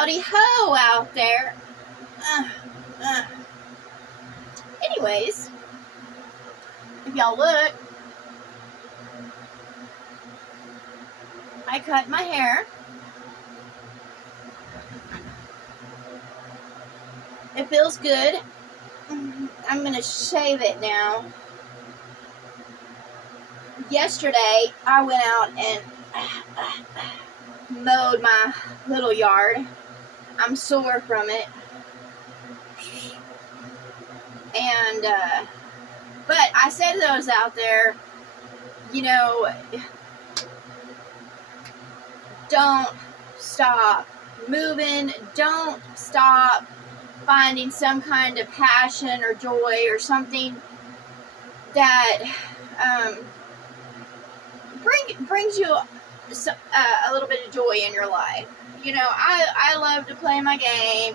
howdy ho out there. Anyways, if y'all look, I cut my hair. It feels good. I'm gonna shave it now. Yesterday, I went out and mowed my little yard. I'm sore from it. And, but I say to those out there, you know, don't stop moving. Don't stop finding some kind of passion or joy or something that brings you a little bit of joy in your life. You know, I love to play my game,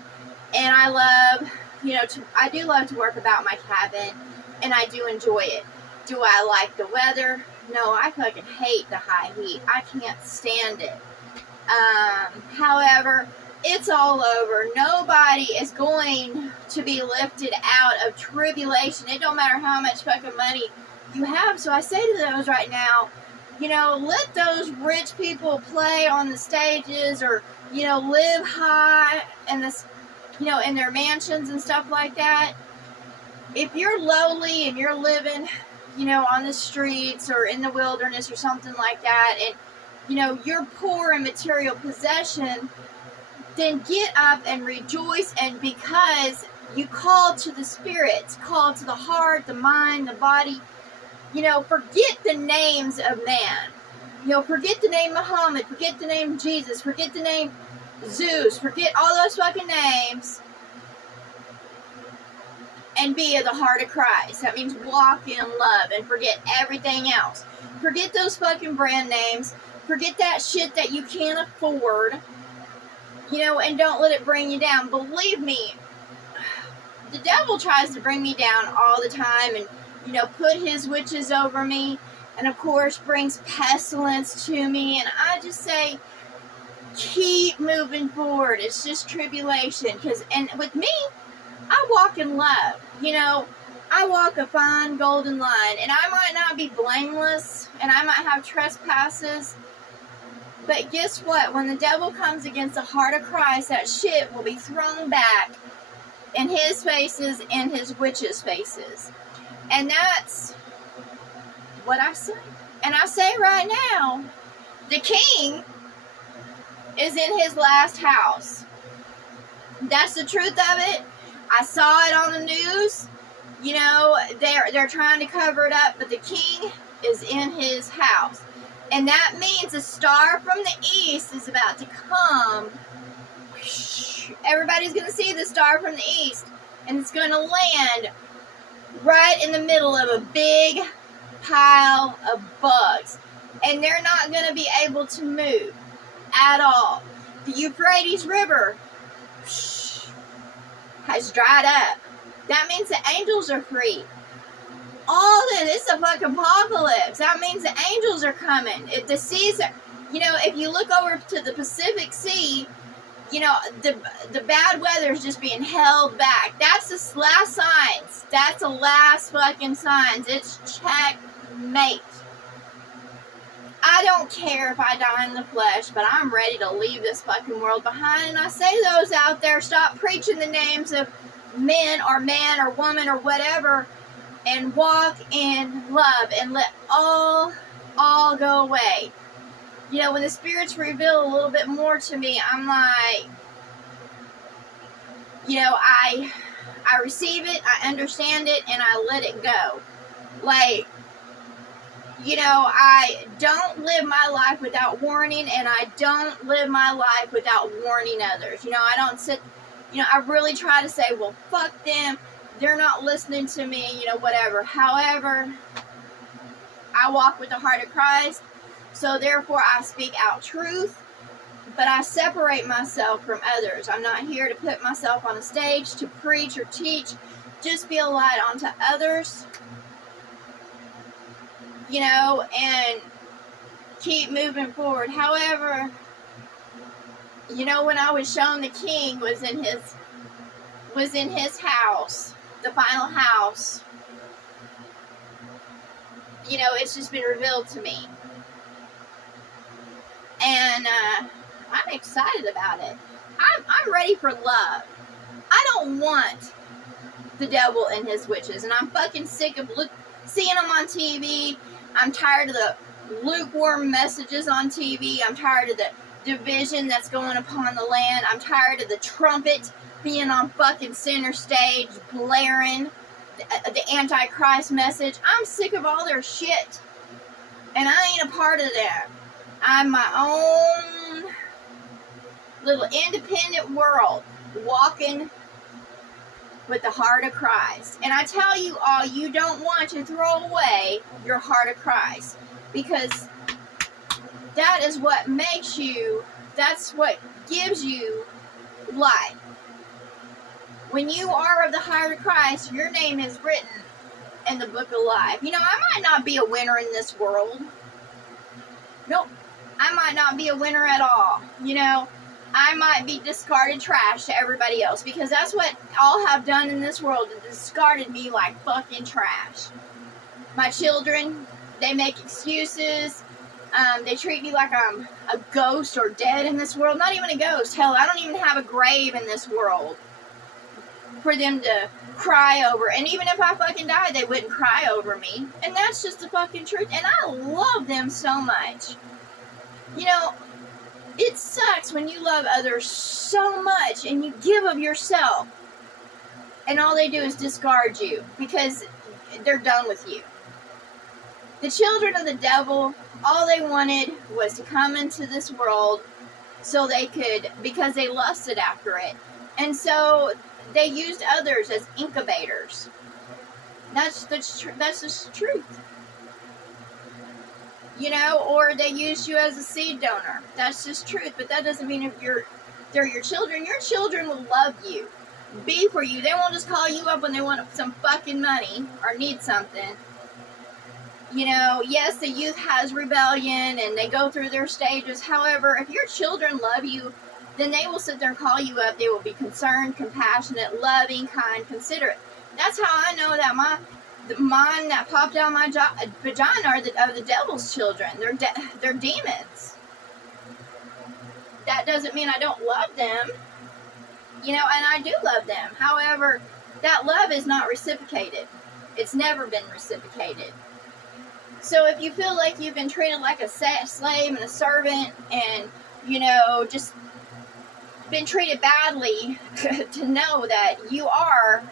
and I love, you know, I do love to work about my cabin, and I do enjoy it. Do I like the weather? No, I fucking hate the high heat. I can't stand it. However, it's all over. Nobody is going to be lifted out of tribulation. It don't matter how much fucking money you have. So I say to those right now, you know, let those rich people play on the stages, or, you know, live high in this, you know, in their mansions and stuff like that. If you're lowly and you're living, you know, on the streets or in the wilderness or something like that, and, you know, you're poor in material possession, then get up and rejoice, and because you called to the spirits, called to the heart, the mind, the body, you know, forget the names of man. You know, forget the name Muhammad, forget the name Jesus, forget the name Zeus, forget all those fucking names, and be of the heart of Christ. That means walk in love and forget everything else. Forget those fucking brand names. Forget that shit that you can't afford. You know, and don't let it bring you down. Believe me, the devil tries to bring me down all the time, and, you know, put his witches over me, and of course brings pestilence to me, and I just say, keep moving forward. It's just tribulation. And with me, I walk in love. You know, I walk a fine golden line, and I might not be blameless, and I might have trespasses, but guess what? When the devil comes against the heart of Christ, that shit will be thrown back in his faces and his witches' faces. And that's what I say. And I say right now, the king is in his last house. That's the truth of it. I saw it on the news. You know, they're trying to cover it up, but the king is in his house. And that means a star from the east is about to come. Everybody's going to see the star from the east. And it's going to land right in the middle of a big pile of bugs. And they're not going to be able to move at all. The Euphrates River has dried up. That means the angels are free. All this is a fucking apocalypse. That means the angels are coming. If the seas are, you know, if you look over to the Pacific Sea, you know, the bad weather is just being held back. That's the last signs. That's the last fucking signs. It's checkmate. I don't care if I die in the flesh, but I'm ready to leave this fucking world behind. And I say to those out there, stop preaching the names of men or man or woman or whatever, and walk in love and let all go away. You know, when the spirits reveal a little bit more to me, I'm like, you know, I receive it, I understand it, and I let it go. Like, you know, I don't live my life without warning, and I don't live my life without warning others. You know, I don't sit, you know, I really try to say, well, fuck them. They're not listening to me, you know, whatever. However, I walk with the heart of Christ, so therefore I speak out truth, but I separate myself from others. I'm not here to put myself on a stage to preach or teach. Just be a light onto others, you know, and keep moving forward. However, You know, when I was shown the king was in his house, the final house, you know, it's just been revealed to me. And I'm excited about it. I'm ready for love. I don't want the devil and his witches, and I'm fucking sick of seeing them on TV. I'm tired of the lukewarm messages on TV. I'm tired of the division that's going upon the land. I'm tired of the trumpet being on fucking center stage blaring the Antichrist message. I'm sick of all their shit, and I ain't a part of that. I'm my own little independent world, walking with the heart of Christ. And I tell you all, you don't want to throw away your heart of Christ, because that is what makes you, that's what gives you life. When you are of the heart of Christ, your name is written in the book of life. You know, I might not be a winner in this world. Nope. I might not be a winner at all. You know, I might be discarded trash to everybody else, because that's what all have done in this world, is discarded me like fucking trash. My children, they make excuses. They treat me like I'm a ghost or dead in this world. Not even a ghost. Hell, I don't even have a grave in this world for them to cry over. And even if I fucking died, they wouldn't cry over me. And that's just the fucking truth. And I love them so much. You know, it sucks when you love others so much and you give of yourself, and all they do is discard you because they're done with you. The children of the devil, all they wanted was to come into this world so they could, because they lusted after it. And so they used others as incubators. That's just truth. You know, or they use you as a seed donor. That's just truth. But that doesn't mean if they're your children. Your children will love you, be for you. They won't just call you up when they want some fucking money or need something. You know, yes, the youth has rebellion and they go through their stages. However, if your children love you, then they will sit there and call you up. They will be concerned, compassionate, loving, kind, considerate. That's how I know that mine that popped out my vagina are the devil's children. They're demons. That doesn't mean I don't love them. You know, and I do love them. However, that love is not reciprocated. It's never been reciprocated. So if you feel like you've been treated like a slave and a servant, and, you know, just been treated badly, to know that you are,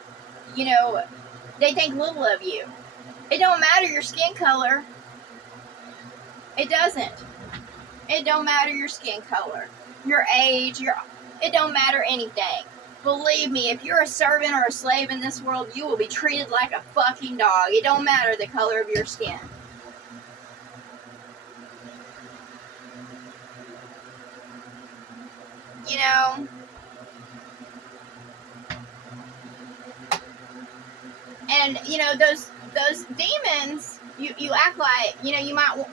you know, they think little of you. It don't matter your skin color. It doesn't. It don't matter your skin color, your age, it don't matter anything. Believe me, if you're a servant or a slave in this world, you will be treated like a fucking dog. It don't matter the color of your skin. You know, and you know those demons, you act like, you know, you might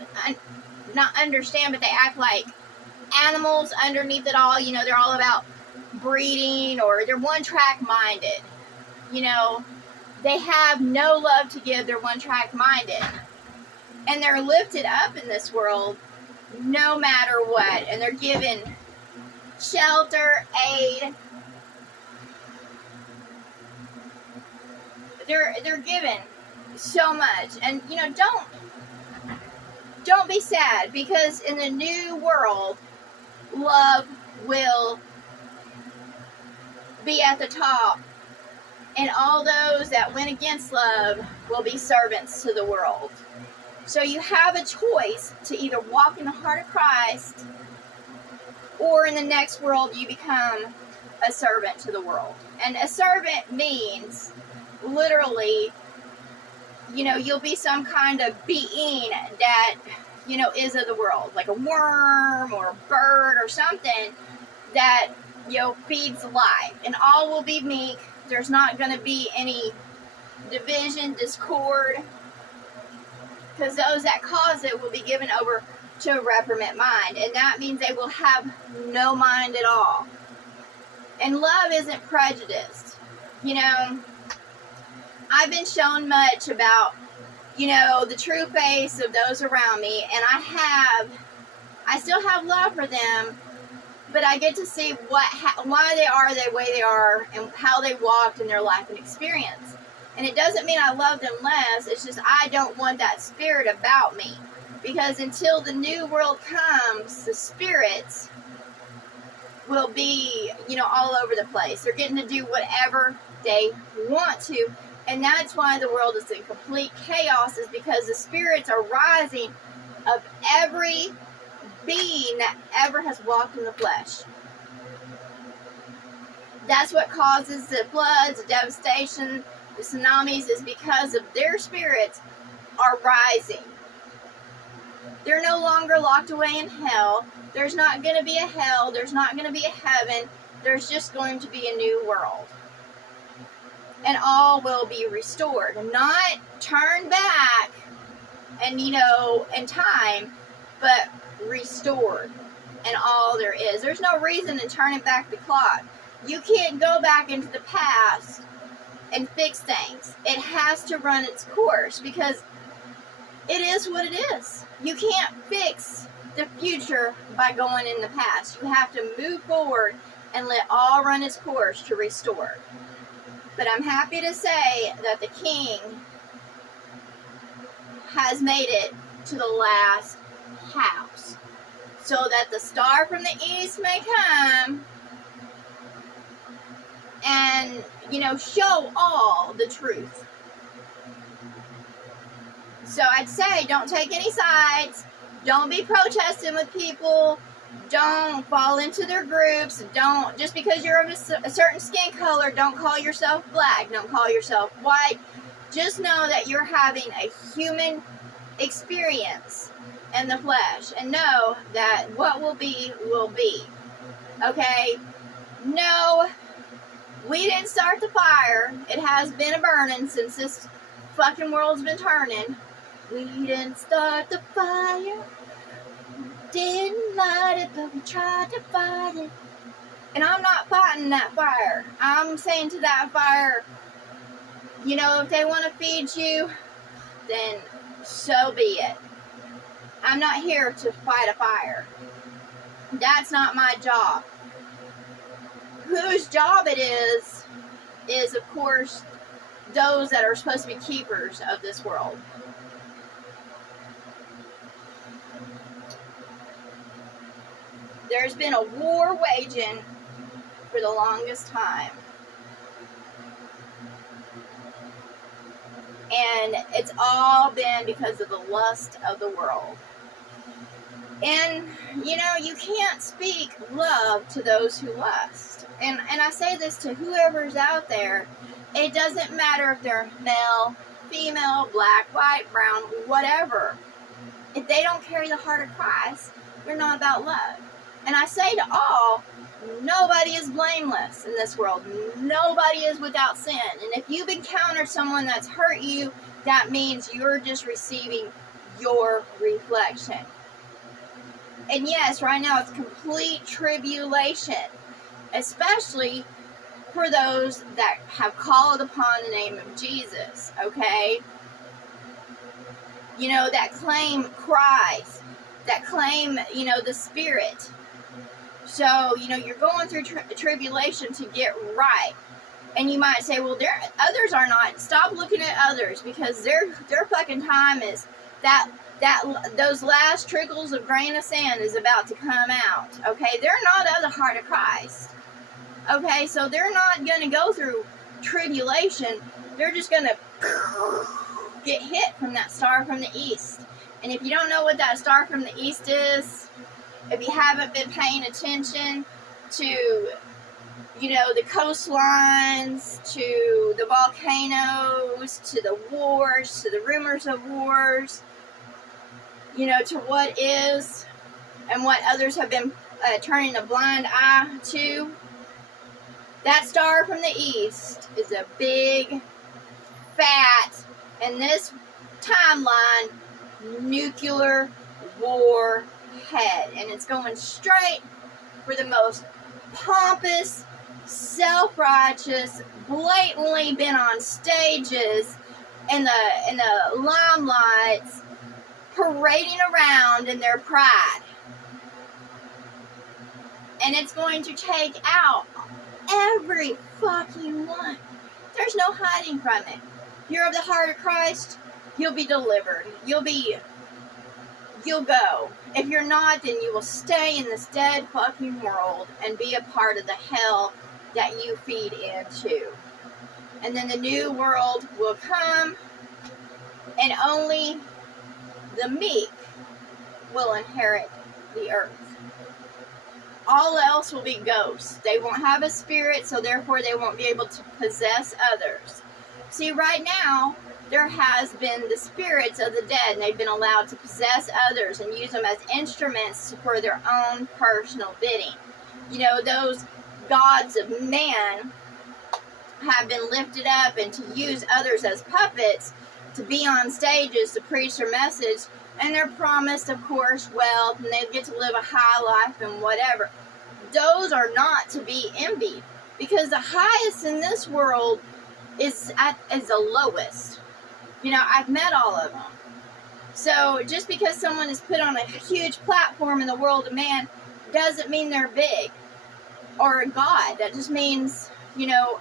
not understand, but they act like animals underneath it all. You know, they're all about breeding, or they're one-track minded. You know, they have no love to give. They're one-track minded, and they're lifted up in this world no matter what, and they're given shelter, aid. They're given so much. And you know, don't be sad, because in the new world, love will be at the top, and all those that went against love will be servants to the world. So you have a choice to either walk in the heart of Christ, or in the next world you become a servant to the world. And a servant means literally, you know, you'll be some kind of being that, you know, is of the world, like a worm or a bird or something that, you know, feeds life. And all will be meek. There's not going to be any division, discord, because those that cause it will be given over to a reprobate mind. And that means they will have no mind at all. And love isn't prejudiced. You know, I've been shown much about, you know, the true face of those around me, and I still have love for them, but I get to see why they are the way they are and how they walked in their life and experience. And it doesn't mean I love them less, it's just I don't want that spirit about me. Because until the new world comes, the spirits will be, you know, all over the place. They're getting to do whatever they want to. And that's why the world is in complete chaos, is because the spirits are rising of every being that ever has walked in the flesh. That's what causes the floods, the devastation, the tsunamis, is because of their spirits are rising. They're no longer locked away in hell. There's not going to be a hell. There's not going to be a heaven. There's just going to be a new world. And all will be restored. Not turned back and, you know, in time, but restored. And all there is. There's no reason in turning back the clock. You can't go back into the past and fix things. It has to run its course because it is what it is. You can't fix the future by going in the past. You have to move forward and let all run its course to restore. But I'm happy to say that the King has made it to the last house, so that the star from the east may come and, you know, show all the truth. So I'd say don't take any sides. Don't be protesting with people. Don't fall into their groups. Don't, just because you're of a certain skin color, don't call yourself black. Don't call yourself white. Just know that you're having a human experience in the flesh. And know that what will be, will be. Okay? No, we didn't start the fire. It has been a burning since this fucking world's been turning. We didn't start the fire. Didn't light it, but we tried to fight it. And I'm not fighting that fire. I'm saying to that fire, you know, if they want to feed you, then so be it. I'm not here to fight a fire. That's not my job. Whose job it is of course those that are supposed to be keepers of this world. There's been a war waging for the longest time. And it's all been because of the lust of the world. And, you know, you can't speak love to those who lust. And I say this to whoever's out there. It doesn't matter if they're male, female, black, white, brown, whatever. If they don't carry the heart of Christ, they're not about love. And I say to all, nobody is blameless in this world. Nobody is without sin. And if you've encountered someone that's hurt you, that means you're just receiving your reflection. And yes, right now it's complete tribulation, especially for those that have called upon the name of Jesus, okay? You know, that claim Christ, that claim, you know, the Spirit. So, you know, you're going through tribulation to get right. And you might say, well, others are not. Stop looking at others, because their fucking time is those last trickles of grain of sand is about to come out. Okay, they're not of the heart of Christ. Okay, so they're not going to go through tribulation. They're just going to get hit from that star from the east. And if you don't know what that star from the east is, if you haven't been paying attention to, you know, the coastlines, to the volcanoes, to the wars, to the rumors of wars, you know, to what is and what others have been turning a blind eye to, that star from the east is a big, fat, in this timeline, nuclear your head. And it's going straight for the most pompous, self-righteous, blatantly been on stages in the limelights, parading around in their pride. And it's going to take out every fucking one. There's no hiding from it. If you're of the heart of Christ, you'll be delivered. You'll go. If you're not, then you will stay in this dead fucking world and be a part of the hell that you feed into. And then the new world will come, and only the meek will inherit the earth. All else will be ghosts. They won't have a spirit, so therefore they won't be able to possess others. See, right now, there has been the spirits of the dead, and they've been allowed to possess others and use them as instruments for their own personal bidding. You know, those gods of man have been lifted up and to use others as puppets to be on stages to preach their message, and they're promised, of course, wealth, and they get to live a high life and whatever. Those are not to be envied, because the highest in this world is the lowest. You know, I've met all of them. So just because someone is put on a huge platform in the world of man doesn't mean they're big or a god. That just means, you know,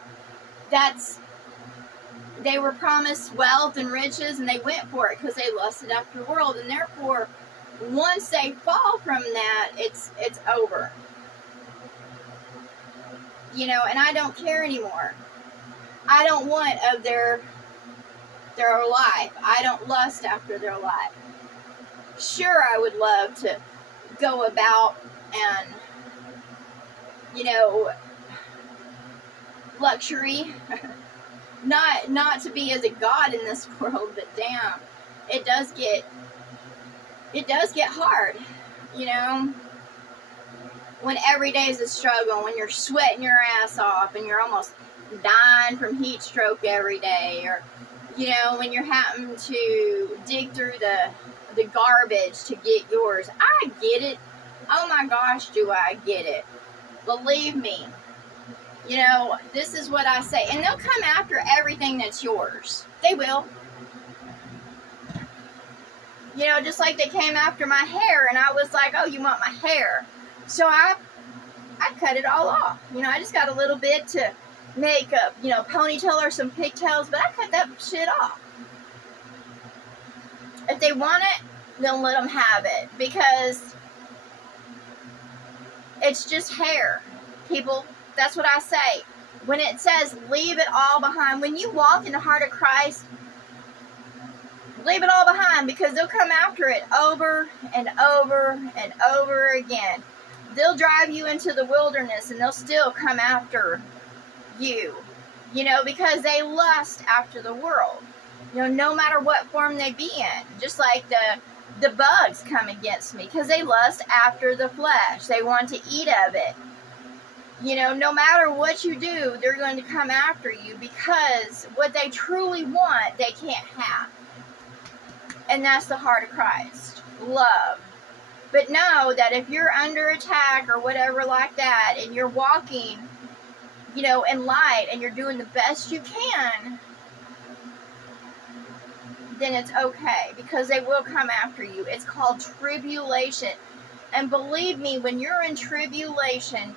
they were promised wealth and riches, and they went for it because they lusted after the world, and therefore once they fall from that, it's over. You know, and I don't care anymore. I don't want of their life. I don't lust after their life. Sure, I would love to go about and, you know, luxury. Not to be as a god in this world, but damn, it does get hard, you know, when every day is a struggle, when you're sweating your ass off and you're almost dying from heat stroke every day, or, you know, when you're having to dig through the garbage to get yours. I get it. Oh my gosh, do I get it. Believe me. You know, this is what I say. And they'll come after everything that's yours. They will. You know, just like they came after my hair, and I was like, oh, you want my hair? So I cut it all off. You know, I just got a little bit to make a, you know, ponytail or some pigtails, but I cut that shit off. If they want it, then let them have it, because it's just hair. People, that's what I say. When it says leave it all behind, when you walk in the heart of Christ, leave it all behind, because they'll come after it over and over and over again. They'll drive you into the wilderness and they'll still come after you, you know, because they lust after the world, you know, no matter what form they be in. Just like the bugs come against me because they lust after the flesh. They want to eat of it. You know, no matter what you do, they're going to come after you, because what they truly want, they can't have. And that's the heart of Christ. Love. But know that if you're under attack or whatever like that, and you're walking, you know, in light, and you're doing the best you can, then it's okay, because they will come after you. It's called tribulation. And believe me, when you're in tribulation,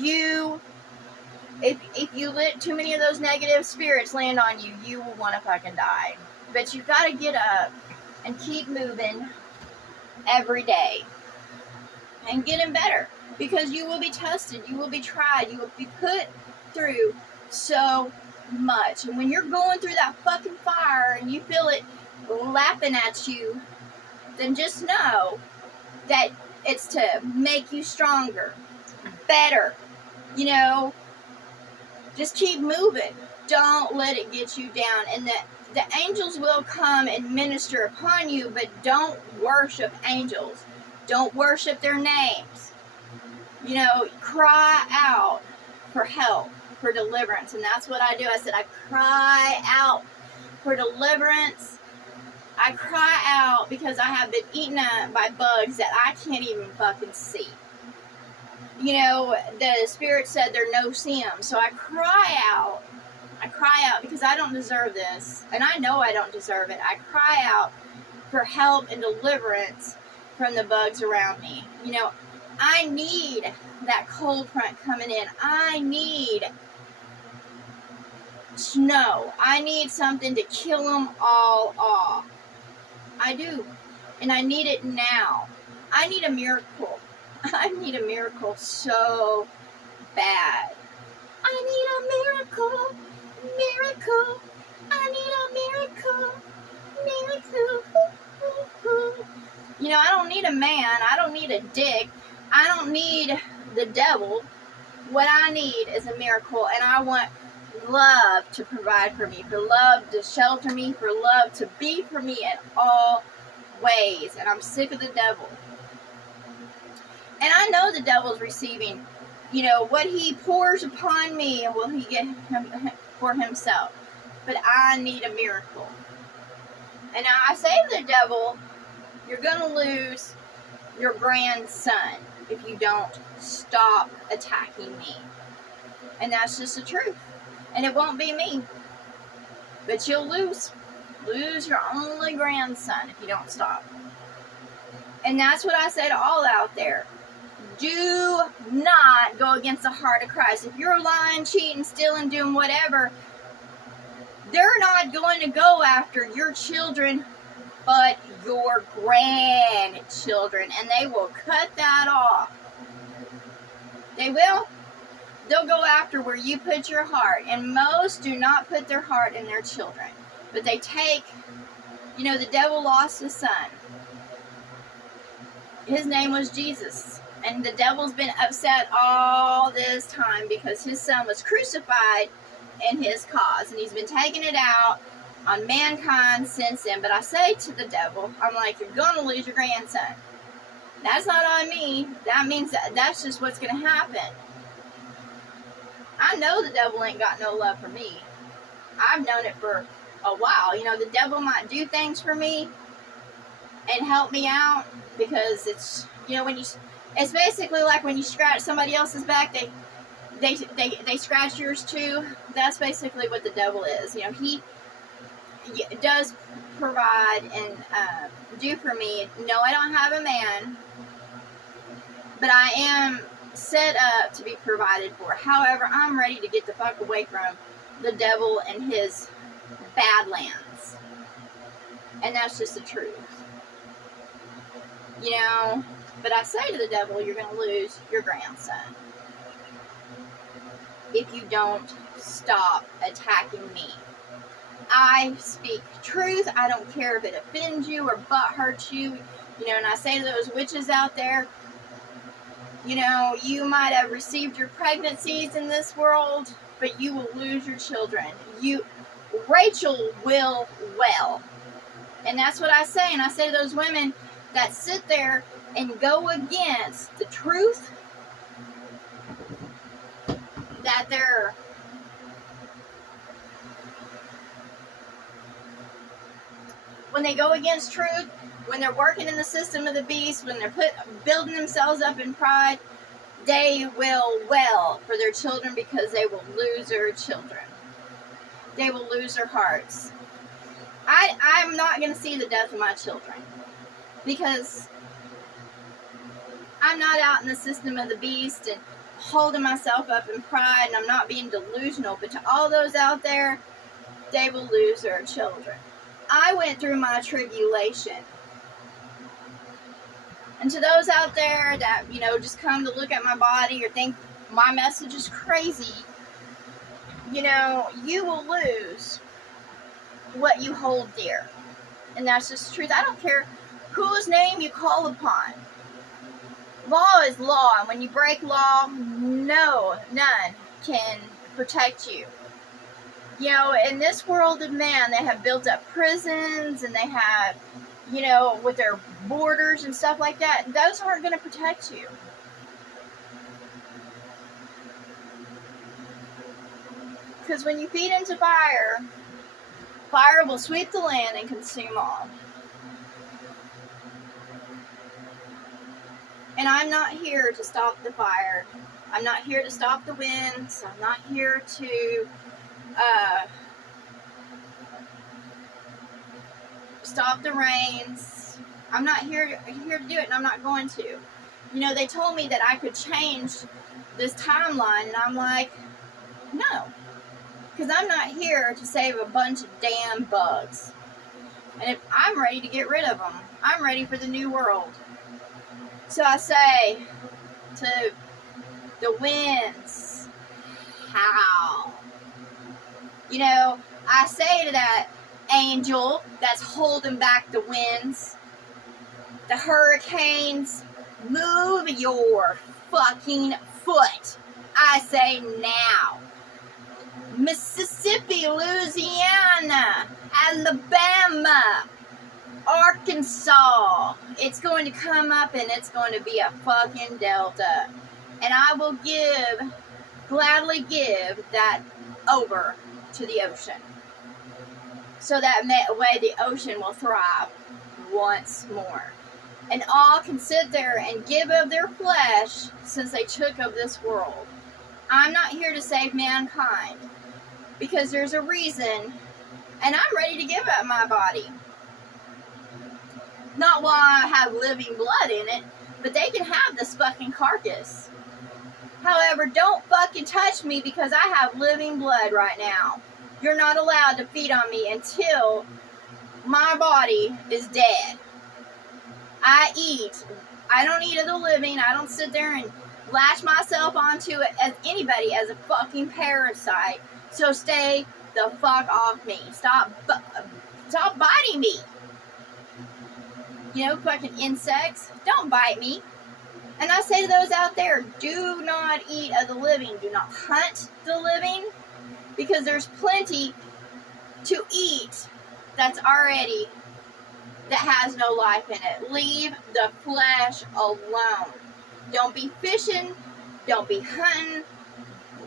if you let too many of those negative spirits land on you, you will want to fucking die. But you've got to get up and keep moving every day and getting better, because you will be tested, you will be tried, you will be put through so much. And when you're going through that fucking fire and you feel it lapping at you, then just know that it's to make you stronger, better. You know, just keep moving. Don't let it get you down. And the angels will come and minister upon you, but don't worship angels. Don't worship their names. You know, cry out for help, for deliverance. And that's what I do. I said, I cry out for deliverance I cry out because I have been eaten up by bugs that I can't even fucking see. You know, the Spirit said there are no seams. So I cry out. I cry out because I don't deserve this. And I know I don't deserve it. I cry out for help and deliverance from the bugs around me. You know, I need that cold front coming in. I need snow. I need something to kill them all off. I do. And I need it now. I need a miracle. I need a miracle so bad. I need a miracle. Miracle. I need a miracle. Miracle. You know, I don't need a man. I don't need a dick. I don't need the devil. What I need is a miracle, and I want love to provide for me, for love to shelter me, for love to be for me in all ways. And I'm sick of the devil. And I know the devil's receiving, you know, what he pours upon me, will he get for himself. But I need a miracle. And now I say to the devil, you're going to lose your grandson if you don't stop attacking me. And that's just the truth. And it won't be me. But you'll lose your only grandson if you don't stop. And that's what I say to all out there. Do not go against the heart of Christ. If you're lying, cheating, stealing, doing whatever, they're not going to go after your children, but your grandchildren. And they will cut that off. They will. They'll go after where you put your heart. And most do not put their heart in their children. But they take, you know, the devil lost his son. His name was Jesus. And the devil's been upset all this time because his son was crucified in his cause. And he's been taking it out on mankind since then. But I say to the devil, I'm like, you're going to lose your grandson. That's not on me. That means that's just what's going to happen. I know the devil ain't got no love for me. I've known it for a while. You know, the devil might do things for me and help me out because it's, you know, when you, it's basically like when you scratch somebody else's back, they scratch yours too. That's basically what the devil is. You know, he does provide and do for me. No, I don't have a man, but I am set up to be provided for. However, I'm ready to get the fuck away from the devil and his badlands. And that's just the truth. You know, but I say to the devil, you're going to lose your grandson if you don't stop attacking me. I speak truth. I don't care if it offends you or butt hurts you. You know, and I say to those witches out there, you know, you might have received your pregnancies in this world, but you will lose your children. Rachel will well. And that's what I say. And I say to those women that sit there and go against the truth, that they're when they go against truth, when they're working in the system of the beast, when they're building themselves up in pride, they will well for their children because they will lose their children. They will lose their hearts. I'm not going to see the death of my children because I'm not out in the system of the beast and holding myself up in pride, and I'm not being delusional. But to all those out there, they will lose their children. I went through my tribulation. And to those out there that, you know, just come to look at my body or think my message is crazy, you know, you will lose what you hold dear. And that's just the truth. I don't care whose name you call upon. Law is law. And when you break law, none can protect you. You know, in this world of man, they have built up prisons and they have, you know, with their borders and stuff like that. Those aren't going to protect you. Because when you feed into fire, Fire will sweep the land and consume all. And I'm not here to stop the fire. I'm not here to stop the winds. I'm not here to stop the rains. I'm not here to do it, and I'm not going to. You know, they told me that I could change this timeline, and I'm like, no. Because I'm not here to save a bunch of damn bugs. And if I'm ready to get rid of them, I'm ready for the new world. So I say to the winds, howl. You know, I say to that angel that's holding back the winds, the hurricanes, move your fucking foot. I say now. Mississippi, Louisiana, Alabama, Arkansas. It's going to come up and it's going to be a fucking delta. And I will gladly give that over to the ocean. So that way the ocean will thrive once more. And all can sit there and give of their flesh since they took of this world. I'm not here to save mankind. Because there's a reason, and I'm ready to give up my body. Not while I have living blood in it, but they can have this fucking carcass. However, don't fucking touch me because I have living blood right now. You're not allowed to feed on me until my body is dead. I eat. I don't eat of the living. I don't sit there and latch myself onto it as anybody as a fucking parasite. So stay the fuck off me. Stop biting me. You know, fucking insects, don't bite me. And I say to those out there, do not eat of the living. Do not hunt the living. Because there's plenty to eat that has no life in it. Leave the flesh alone. Don't be fishing. Don't be hunting.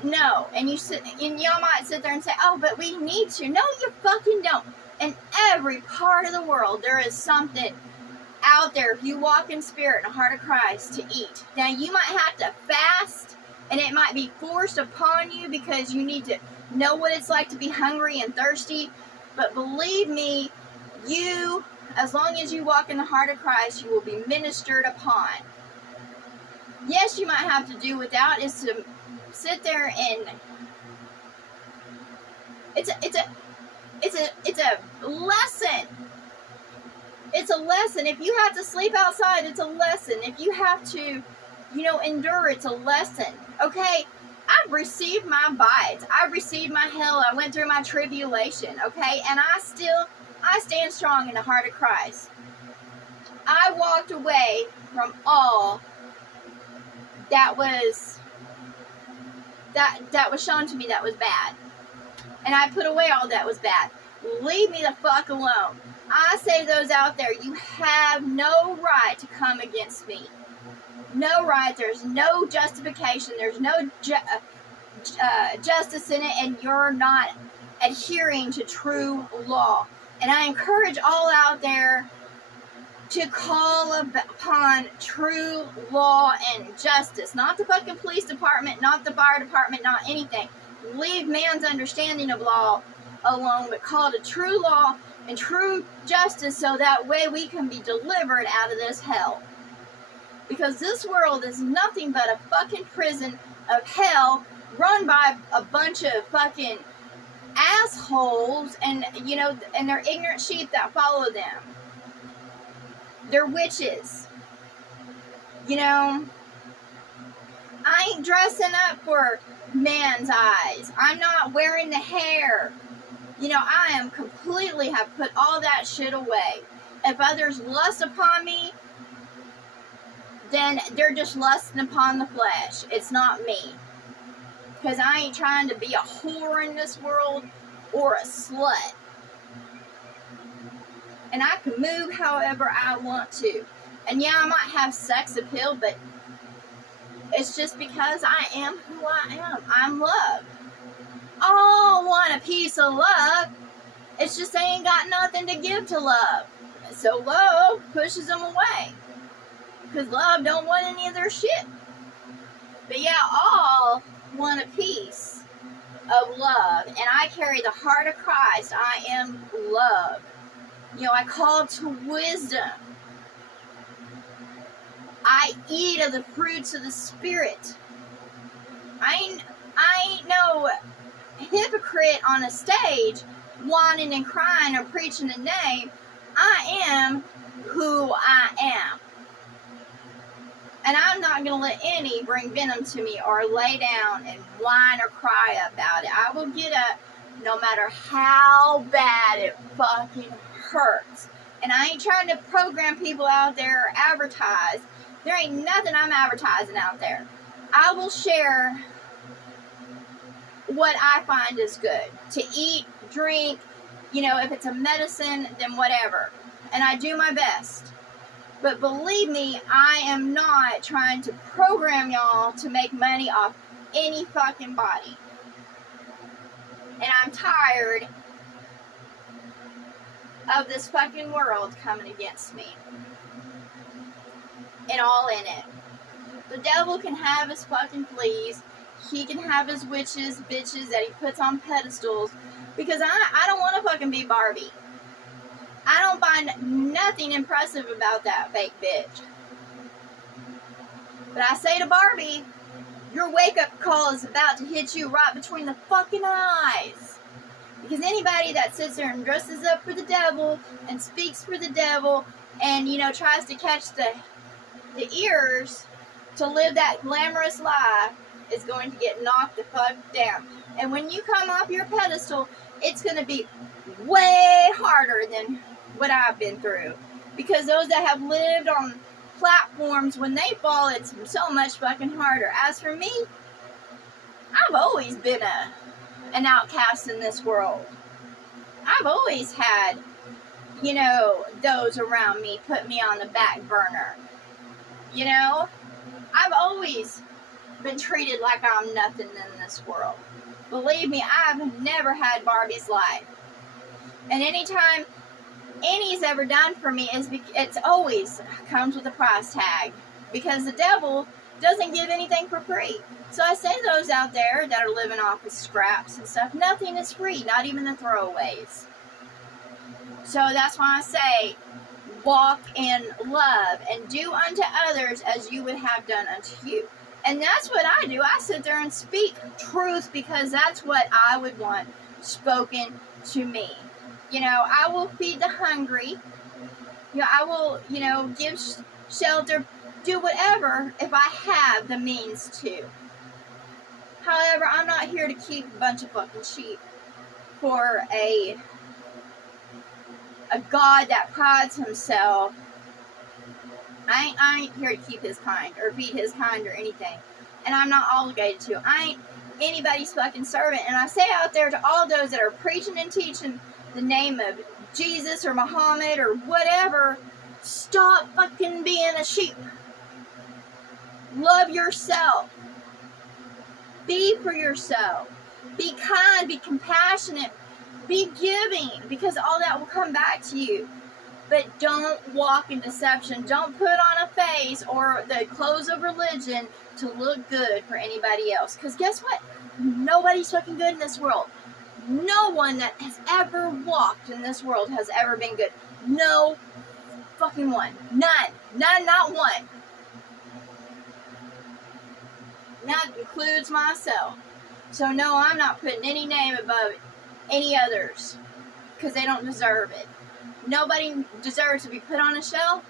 No, and y'all might sit there and say, oh, but we need to. No, you fucking don't. In every part of the world, there is something out there, if you walk in spirit and the heart of Christ, to eat. Now, you might have to fast, and it might be forced upon you because you need to know what it's like to be hungry and thirsty. But believe me, as long as you walk in the heart of Christ, you will be ministered upon. Yes, you might have to do without is to sit there and it's a lesson. It's a lesson. If you have to sleep outside, it's a lesson. If you have to, endure, it's a lesson. Okay? I've received my bites. I've received my hell. I went through my tribulation. Okay? And I stand strong in the heart of Christ. I walked away from all that was shown to me that was bad. And I put away all that was bad. Leave me the fuck alone. I say to those out there, you have no right to come against me. No right. There's no justification. There's no justice in it, and you're not adhering to true law. And I encourage all out there to call upon true law and justice. Not the fucking police department, not the fire department, not anything. Leave man's understanding of law alone, but call to true law and true justice so that way we can be delivered out of this hell. Because this world is nothing but a fucking prison of hell run by a bunch of fucking assholes and, and their ignorant sheep that follow them. They're witches. I ain't dressing up for man's eyes. I'm not wearing the hair. I am completely have put all that shit away. If others lust upon me, then they're just lusting upon the flesh. It's not me. Because I ain't trying to be a whore in this world or a slut. And I can move however I want to. And yeah, I might have sex appeal, but it's just because I am who I am. I'm love. All want a piece of love. It's just they ain't got nothing to give to love. So love pushes them away. Because love don't want any of their shit. But yeah, all want a piece of love. And I carry the heart of Christ. I am love. You know, I call to wisdom. I eat of the fruits of the Spirit. I ain't no hypocrite on a stage whining and crying or preaching a name. I am who I am. And I'm not going to let any bring venom to me or lay down and whine or cry about it. I will get up no matter how bad it fucking hurts. And I ain't trying to program people out there or advertise. There ain't nothing I'm advertising out there. I will share what I find is good. To eat, drink, you know, if it's a medicine, then whatever. And I do my best. But believe me, I am not trying to program y'all to make money off any fucking body. And I'm tired of this fucking world coming against me. And all in it. The devil can have his fucking fleas. He can have his witches, bitches that he puts on pedestals. Because I don't want to fucking be Barbie. I don't find nothing impressive about that fake bitch. But I say to Barbie, your wake-up call is about to hit you right between the fucking eyes. Because anybody that sits there and dresses up for the devil and speaks for the devil and, you know, tries to catch the ears to live that glamorous life is going to get knocked the fuck down. And when you come off your pedestal, it's going to be way harder than what I've been through. Because those that have lived on platforms, when they fall, it's so much fucking harder. As for me, I've always been an outcast in this world. I've always had, you know, those around me put me on the back burner. You know, I've always been treated like I'm nothing in this world. Believe me, I've never had Barbie's life. And anytime any's ever done for me, it's always comes with a price tag. Because the devil doesn't give anything for free. So I say to those out there that are living off of scraps and stuff, nothing is free, not even the throwaways. So that's why I say, walk in love and do unto others as you would have done unto you. And that's what I do. I sit there and speak truth because that's what I would want spoken to me. You know, I will feed the hungry. You know, I will, you know, give shelter, do whatever if I have the means to. However, I'm not here to keep a bunch of fucking sheep for a God that prides himself. I ain't here to keep his kind or feed his kind or anything. And I'm not obligated to. I ain't anybody's fucking servant. And I say out there to all those that are preaching and teaching the name of Jesus or Muhammad or whatever, stop fucking being a sheep. Love yourself. Be for yourself. Be kind. Be compassionate. Be giving, because all that will come back to you. But don't walk in deception. Don't put on a face or the clothes of religion to look good for anybody else. Because guess what? Nobody's fucking good in this world. No one that has ever walked in this world has ever been good. No fucking one. None. None, not one. That includes myself. So no, I'm not putting any name above any others. Because they don't deserve it. Nobody deserves to be put on a shelf,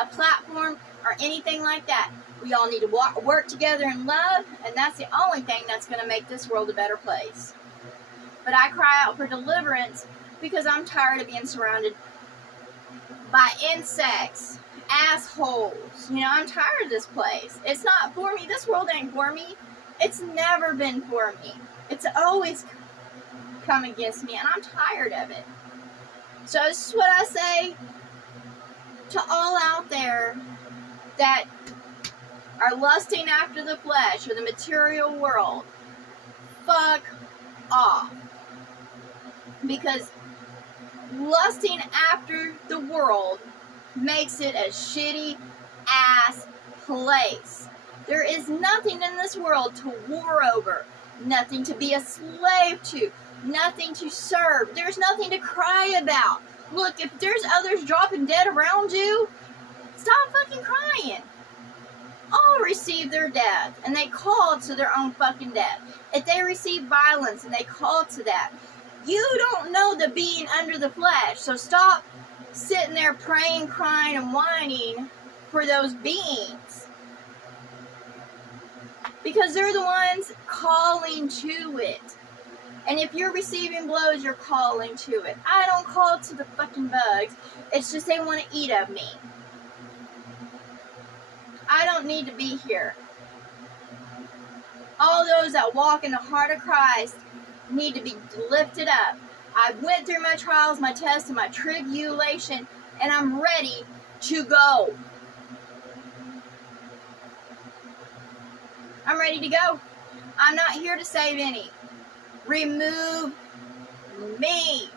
a platform, or anything like that. We all need to work together in love, and that's the only thing that's going to make this world a better place. But I cry out for deliverance because I'm tired of being surrounded by insects, assholes. You know, I'm tired of this place. It's not for me. This world ain't for me. It's never been for me. It's always come against me, and I'm tired of it. So this is what I say to all out there that are lusting after the flesh or the material world. Fuck off. Because lusting after the world makes it a shitty ass place. There is nothing in this world to war over, nothing to be a slave to, nothing to serve. There's nothing to cry about. Look, if there's others dropping dead around you, stop fucking crying. All receive their death, and they call to their own fucking death. If they receive violence, and they call to that. You don't know the being under the flesh, so stop sitting there praying, crying, and whining for those beings. Because they're the ones calling to it. And if you're receiving blows, you're calling to it. I don't call to the fucking bugs. It's just they want to eat of me. I don't need to be here. All those that walk in the heart of Christ need to be lifted up. I went through my trials, my tests, and my tribulation, and I'm ready to go. I'm ready to go. I'm not here to save any. Remove me.